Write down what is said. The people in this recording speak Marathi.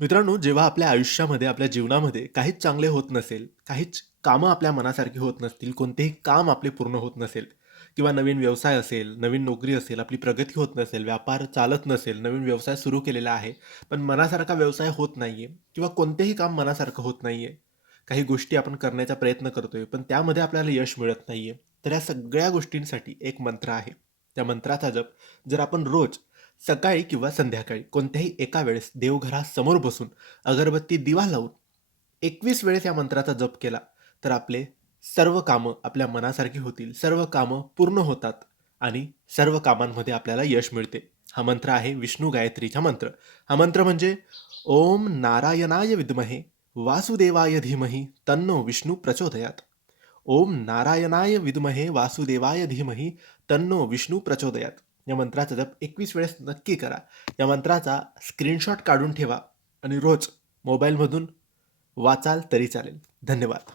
मित्रांनो, जेव्हा आपल्या आयुष्यामध्ये, आपल्या जीवनामध्ये काहीच चांगले होत नसेल, काहीच कामं आपल्या मनासारखी होत नसतील, कोणतेही काम आपले पूर्ण होत नसेल किंवा नवीन व्यवसाय असेल, नवीन नोकरी असेल, आपली प्रगती होत नसेल, व्यापार चालत नसेल, नवीन व्यवसाय सुरू केलेला आहे, पण मनासारखा व्यवसाय होत नाहीये किंवा कोणतेही काम मनासारखं होत नाहीये. काही गोष्टी आपण करण्याचा प्रयत्न करतोय, पण त्यामध्ये आपल्याला यश मिळत नाहीये. तर या सगळ्या गोष्टींसाठी एक मंत्र आहे. त्या मंत्राचा जप जर आपण रोज सकाळी किंवा संध्याकाळी कोणत्याही एका वेळेस देवघरासमोर बसून अगरबत्ती दिवा लावून 21 वेळेस या मंत्राचा जप केला तर आपले सर्व कामं आपल्या मनासारखी होतील, सर्व कामं पूर्ण होतात आणि सर्व कामांमध्ये आपल्याला यश मिळते. हा मंत्र आहे विष्णू गायत्रीचा मंत्र. हा मंत्र म्हणजे ओम नारायणाय विद्महे वासुदेवाय धीमहि तन्नो विष्णू प्रचोदयात. ओम नारायणाय विद्महे वासुदेवाय धीमहि तन्नो विष्णू प्रचोदयात. या मंत्राचा जप 21 वेळेस नक्की करा. या मंत्राचा स्क्रीनशॉट काढून ठेवा आणि रोज मोबाईलमधून वाचाल तरी चालेल. धन्यवाद.